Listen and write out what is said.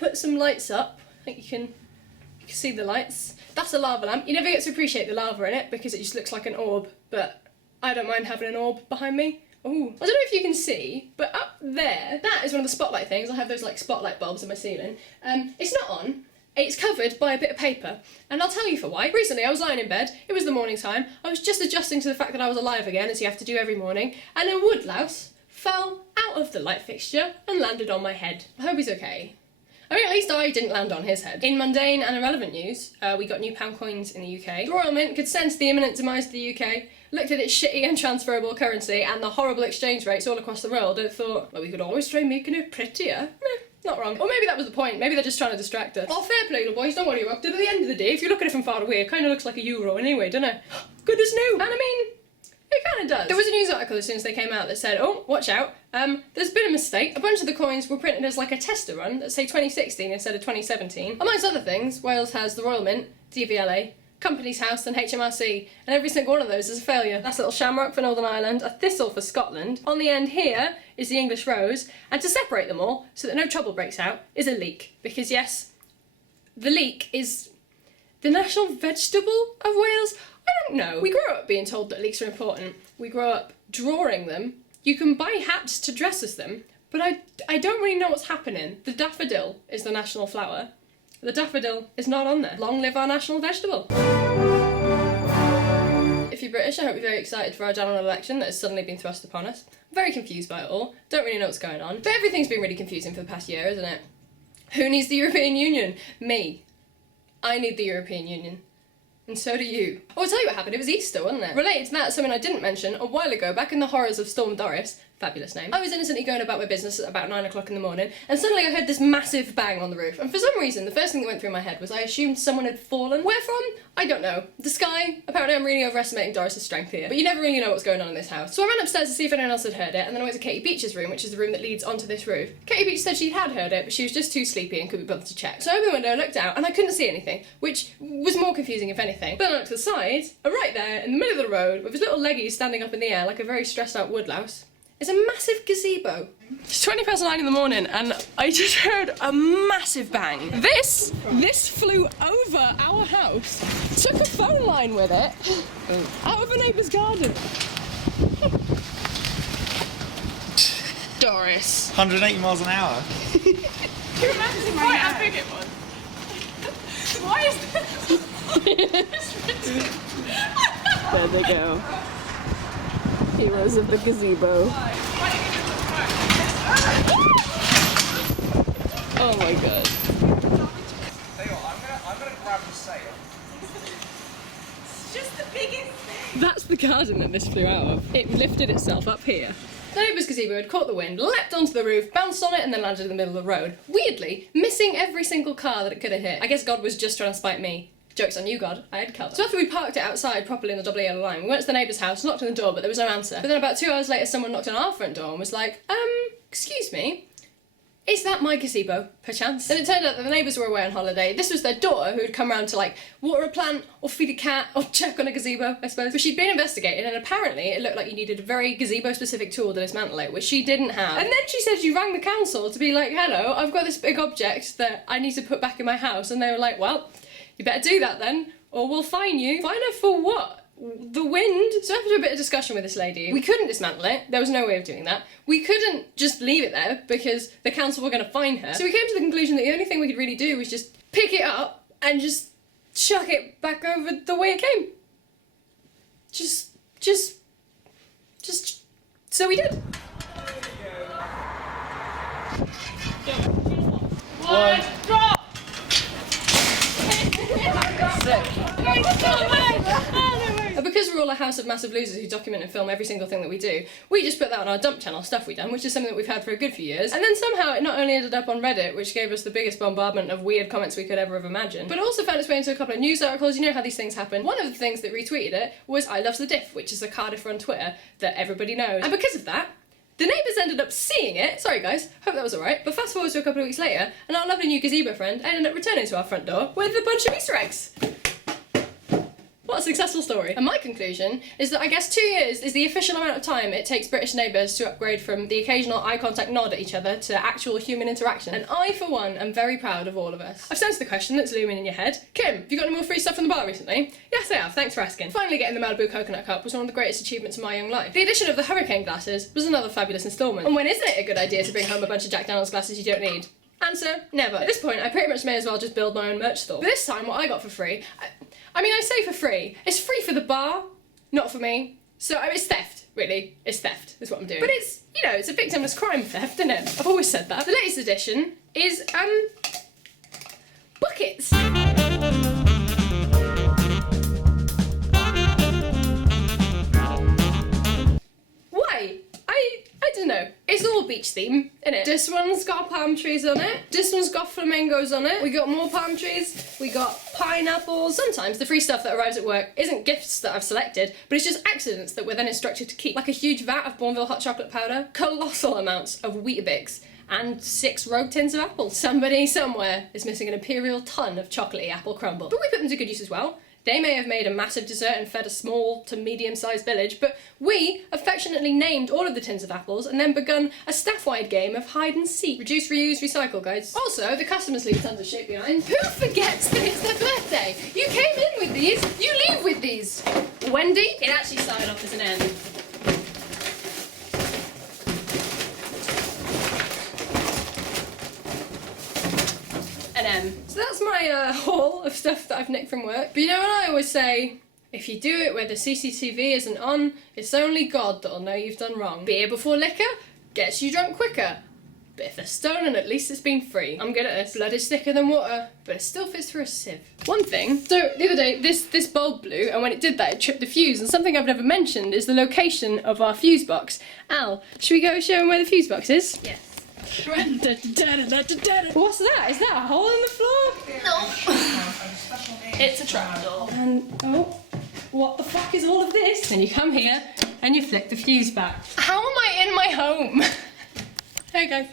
put some lights up. I think you can see the lights. That's a lava lamp. You never get to appreciate the lava in it because it just looks like an orb, but I don't mind having an orb behind me. Ooh. I don't know if you can see, but up there, that is one of the spotlight things. I have those like spotlight bulbs in my ceiling. It's not on. It's covered by a bit of paper, and I'll tell you for why. Recently I was lying in bed, it was the morning time, I was just adjusting to the fact that I was alive again, as you have to do every morning, and a woodlouse fell out of the light fixture and landed on my head. I hope he's okay. I mean, at least I didn't land on his head. In mundane and irrelevant news, we got new pound coins in the UK. The Royal Mint could sense the imminent demise of the UK, looked at its shitty and transferable currency and the horrible exchange rates all across the world and thought, well, we could always try making it prettier. Not wrong. Or maybe that was the point. Maybe they're just trying to distract us. Oh, fair play, little boys, don't worry about it. At the end of the day, if you look at it from far away, it kind of looks like a euro anyway, doesn't it? Good as new. And I mean, it kind of does. There was a news article as soon as they came out that said, oh, watch out, there's been a mistake. A bunch of the coins were printed as like a tester run that say 2016 instead of 2017. Amongst other things, Wales has the Royal Mint, DVLA, Company's House and HMRC, and every single one of those is a failure. That's a little shamrock for Northern Ireland, a thistle for Scotland. On the end here is the English rose, and to separate them all, so that no trouble breaks out, is a leek. Because yes, the leek is the national vegetable of Wales? I don't know. We grow up being told that leeks are important. We grow up drawing them. You can buy hats to dress as them, but I don't really know what's happening. The daffodil is the national flower. The daffodil is not on there. Long live our national vegetable. If you're British, I hope you're very excited for our general election that has suddenly been thrust upon us. I'm very confused by it all. Don't really know what's going on. But everything's been really confusing for the past year, isn't it? Who needs the European Union? Me. I need the European Union. And so do you. Oh, I'll tell you what happened. It was Easter, wasn't it? Related to that, something I didn't mention, a while ago, back in the horrors of Storm Doris, fabulous name, I was innocently going about my business at about 9 o'clock in the morning, and suddenly I heard this massive bang on the roof. And for some reason, the first thing that went through my head was I assumed someone had fallen. Where from? I don't know. The sky? Apparently I'm really overestimating Doris's strength here. But you never really know what's going on in this house. So I ran upstairs to see if anyone else had heard it, and then I went to Katie Beach's room, which is the room that leads onto this roof. Katie Beach said she had heard it, but she was just too sleepy and couldn't be bothered to check. So I opened the window, looked out, and I couldn't see anything, which was more confusing if anything. But I looked to the side, and right there, in the middle of the road, with his little leggies standing up in the air like a very stressed out woodlouse, is a massive gazebo. It's 9:20 in the morning and I just heard a massive bang. This flew over our house, took a phone line with it, out of a neighbour's garden. Doris. 180 miles an hour. Can you imagine how big it was? Why is this? There they go. Heroes of the gazebo. Oh my god. Tell you what, I'm gonna grab the sail. It's just the biggest thing. That's the garden that this flew out of. It lifted itself up here. The neighbour's gazebo had caught the wind, leapt onto the roof, bounced on it and then landed in the middle of the road. Weirdly, missing every single car that it could have hit. I guess God was just trying to spite me. Joke's on you, God. I had cover. So after we parked it outside properly in the double yellow line, we went to the neighbour's house, knocked on the door, but there was no answer. But then about 2 hours later, someone knocked on our front door and was like, excuse me, is that my gazebo, perchance? Then it turned out that the neighbours were away on holiday. This was their daughter who had come round to, like, water a plant or feed a cat or check on a gazebo, I suppose. But she'd been investigated and apparently it looked like you needed a very gazebo-specific tool to dismantle it, which she didn't have. And then she said she rang the council to be like, hello, I've got this big object that I need to put back in my house. And they were like, well, you better do that then, or we'll fine you. Fine her for what? The wind. So after a bit of discussion with this lady, we couldn't dismantle it. There was no way of doing that. We couldn't just leave it there because the council were going to fine her. So we came to the conclusion that the only thing we could really do was just pick it up and just chuck it back over the way it came. Just so we did. One, drop! And because we're all a house of massive losers who document and film every single thing that we do, we just put that on our dump channel, Stuff We Done, which is something that we've had for a good few years. And then somehow it not only ended up on Reddit, which gave us the biggest bombardment of weird comments we could ever have imagined, but it also found its way into a couple of news articles. You know how these things happen. One of the things that retweeted it was I Loves the Diff, which is a Cardiffer on Twitter that everybody knows. And because of that, the neighbours ended up seeing it. Sorry guys, hope that was alright. But fast forward to a couple of weeks later, and our lovely new gazebo friend ended up returning to our front door with a bunch of Easter eggs. What a successful story. And my conclusion is that I guess 2 years is the official amount of time it takes British neighbours to upgrade from the occasional eye contact nod at each other to actual human interaction. And I, for one, am very proud of all of us. I've sensed the question that's looming in your head. Kim, have you got any more free stuff from the bar recently? Yes, I have. Thanks for asking. Finally getting the Malibu Coconut Cup was one of the greatest achievements of my young life. The addition of the hurricane glasses was another fabulous instalment. And when isn't it a good idea to bring home a bunch of Jack Daniels glasses you don't need? Answer, never. At this point, I pretty much may as well just build my own merch store. But this time, what I got for free, I mean, I say for free. It's free for the bar, not for me. So, I mean, it's theft, really. It's theft, is what I'm doing. But it's, you know, it's a victimless crime theft, isn't it? I've always said that. The latest edition is, buckets. Why? I don't know. It's all beach theme, isn't it? This one's got palm trees on it. This one's got flamingos on it. We got more palm trees. We got pineapples. Sometimes the free stuff that arrives at work isn't gifts that I've selected, but it's just accidents that we're then instructed to keep. Like a huge vat of Bourneville hot chocolate powder, colossal amounts of Weetabix, and 6 rogue tins of apples. Somebody somewhere is missing an imperial ton of chocolatey apple crumble. But we put them to good use as well. They may have made a massive dessert and fed a small to medium-sized village, but we affectionately named all of the tins of apples and then begun a staff-wide game of hide and seek. Reduce, reuse, recycle, guys. Also, the customers leave tons of shit behind. Who forgets that it's their birthday? You came in with these, you leave with these. Wendy? It actually started off as an N. So that's my haul of stuff that I've nicked from work. But you know what I always say? If you do it where the CCTV isn't on, it's only God that'll know you've done wrong. Beer before liquor gets you drunk quicker. But if they're stolen, at least it's been free. I'm good at this. Blood is thicker than water, but it still fits through a sieve. One thing, so the other day, this bulb blew, and when it did that, it tripped the fuse, and something I've never mentioned is the location of our fuse box. Al, should we go show him where the fuse box is? Yes. What's that? Is that a hole in the floor? No. It's a trapdoor. And, oh, what the fuck is all of this? And you come here, and you flick the fuse back. How am I in my home? Hey guys.